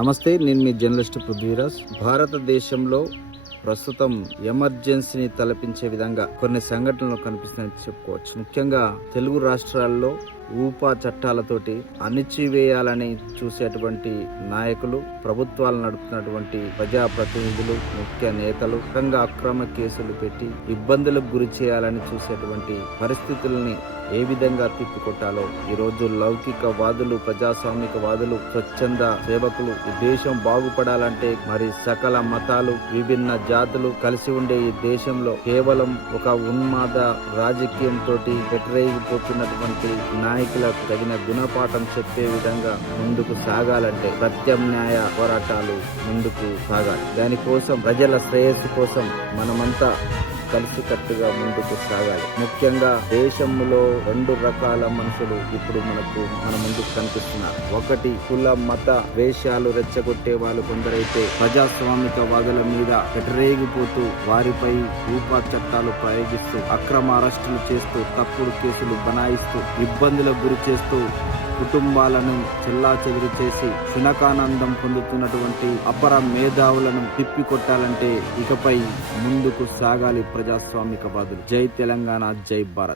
నమస్తే, నేను మీ జర్నలిస్ట్ పృథ్వీరాజ్. భారతదేశంలో ప్రస్తుతం ఎమర్జెన్సీని తలపించే విధంగా కొన్ని సంఘటనలు కనిపిస్తున్నాయని చెప్పుకోవచ్చు. ముఖ్యంగా తెలుగు రాష్ట్రాల్లో ఊపా చట్టాలతోటి అణిచివేయాలని చూసేటువంటి నాయకులు, ప్రభుత్వాలు నడుపుతున్నటువంటి ప్రజాప్రతినిధులు, ముఖ్య నేతలు అక్రమ కేసులు పెట్టి ఇబ్బందులకు గురి చేయాలని చూసేటువంటి పరిస్థితుల్ని ఏ విధంగా తిప్పికొట్టాలో ఈరోజు లౌకిక వాదులు, ప్రజాస్వామిక వాదులు, స్వచ్ఛంద సేవకులు ఈ దేశం బాగుపడాలంటే మరి సకల మతాలు, విభిన్న జాతులు కలిసి ఉండే ఈ దేశంలో కేవలం ఒక ఉన్మాద రాజకీయం తోటి పెట్టరైపోతున్నటువంటి నాయకులకు తగిన గుణపాఠం చెప్పే విధంగా ముందుకు సాగాలంటే ప్రత్యామ్నాయ పోరాటాలు ముందుకు సాగాలి. దానికోసం ప్రజల శ్రేయస్సు కోసం మనమంతా కలిసికట్టుగా ముందుకు సాగాలి. ముఖ్యంగా దేశంలో 2 రకాల మనుషులు ఇప్పుడు మన ముందుకు కనిపిస్తున్నారు. ఒకటి కుల మత వేషాలు రెచ్చగొట్టే వాళ్ళు కొందరైతే ప్రజాస్వామిక వాదుల మీద పెట్టరేగిపోతూ వారిపై ఊపా చట్టాలు ప్రయోగిస్తూ అక్రమ అరెస్టులు చేస్తూ తప్పుడు కేసులు బనాయిస్తూ ఇబ్బందులకు గురి చేస్తూ కుటుంబాలను చెల్లాచెదురు చేసి శునకానందం పొందుతున్నటువంటి అపర మేధావులను తిప్పికొట్టాలంటే ఇకపై ముందుకు సాగాలి ప్రజాస్వామిక వాదులు. జై తెలంగాణ, జై భారత్.